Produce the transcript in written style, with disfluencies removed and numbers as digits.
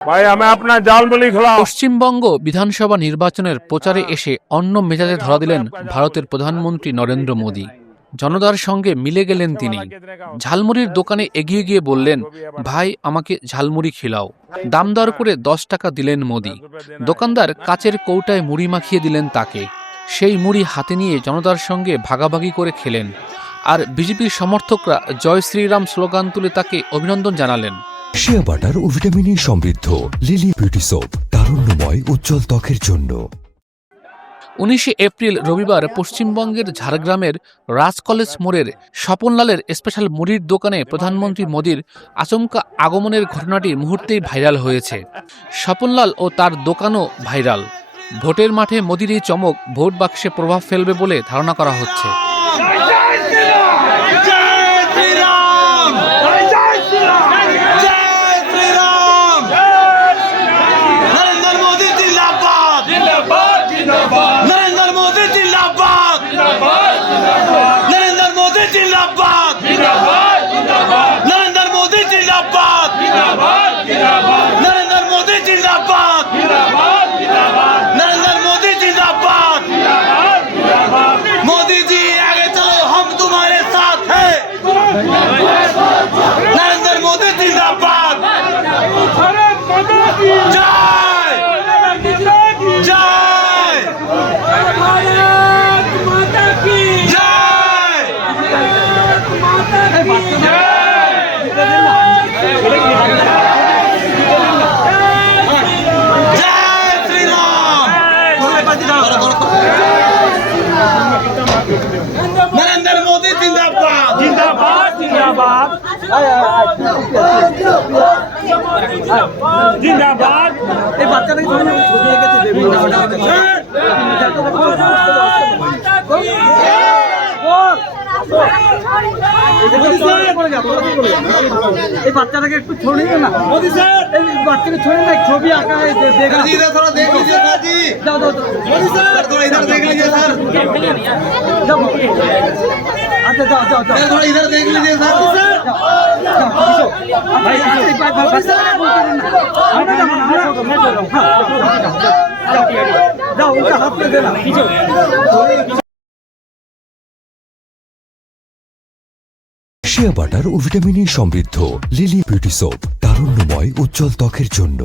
भाई हमें अपना झालमुड़ी खिलाओ। পশ্চিমবঙ্গ বিধানসভা নির্বাচনের প্রচারে এসে অন্য মেজাজে ধরা দিলেন ভারতের প্রধানমন্ত্রী নরেন্দ্র মোদী। জনতার সঙ্গে মিলে গেলেন তিনি। ঝালমুড়ির দোকানে এগিয়ে গিয়ে বললেন, ভাই আমাকে ঝালমুড়ি খিলাও। দাম দর করে 10 টাকা দিলেন মোদী। দোকানদার কাচের কৌটায় মুড়ি মাখিয়ে দিলেন তাকে। সেই মুড়ি হাতে নিয়ে জনতার সঙ্গে ভাগাভাগি করে খেলেন। আর বিজেপির সমর্থকরা জয় শ্রীরাম স্লোগান তুলে তাকে অভিনন্দন জানালেন। শিয়া বাটার ও ভিটামিনে সমৃদ্ধ লিলি বিউটি সোপ, তারুণ্যময় উজ্জ্বল ত্বকের জন্য। 19 এপ্রিল রবিবার পশ্চিমবঙ্গের ঝাড়গ্রামের রাজ কলেজ মোড়ের স্বপনলালের স্পেশাল মুড়ির দোকানে প্রধানমন্ত্রী মোদীর আচমকা আগমনের ঘটনাটি মুহূর্তেই ভাইরাল হয়েছে। স্বপনলাল ও তার দোকানও ভাইরাল। ভোটের মাঠে মোদীর এই চমক ভোট বাক্সে প্রভাব ফেলবে বলে ধারণা করা হচ্ছে। नरेंद्र मोदी जिंदाबाद, नरेंद्र मोदी जिंदाबाद, नरेंद्र मोदी जिंदाबाद, नरेंद्र मोदी जिंदाबाद, नरेंद्र मोदी जिंदाबाद। मोदी जी आगे चलो हम तुम्हारे साथ हैं। नरेंद्र मोदी जिंदाबाद। जय जय भारत माता की जय जय श्री राम। नरेंद्र मोदी जिंदाबाद, जिंदाबाद जिंदाबाद जिंदाबाद। এই বাচ্চাটাকে একটু ছড়িয়ে দে না। মোদি স্যার এই বাচ্চাকে ছড়িয়ে না, ছবি আঁকা है देख इधर थोड़ा देख लीजिए सर जी। जाओ जाओ मोदी सर थोड़ा इधर देख लीजिए सर। जाओ अच्छा जाओ जाओ जाओ थोड़ा इधर देख लीजिए सर। भाई जाओ उनका हाथ में देना। শিয়া বাটার ও ভিটামিনে সমৃদ্ধ লিলি বিউটি সোপ, তারুণ্যময় উজ্জ্বল ত্বকের জন্য।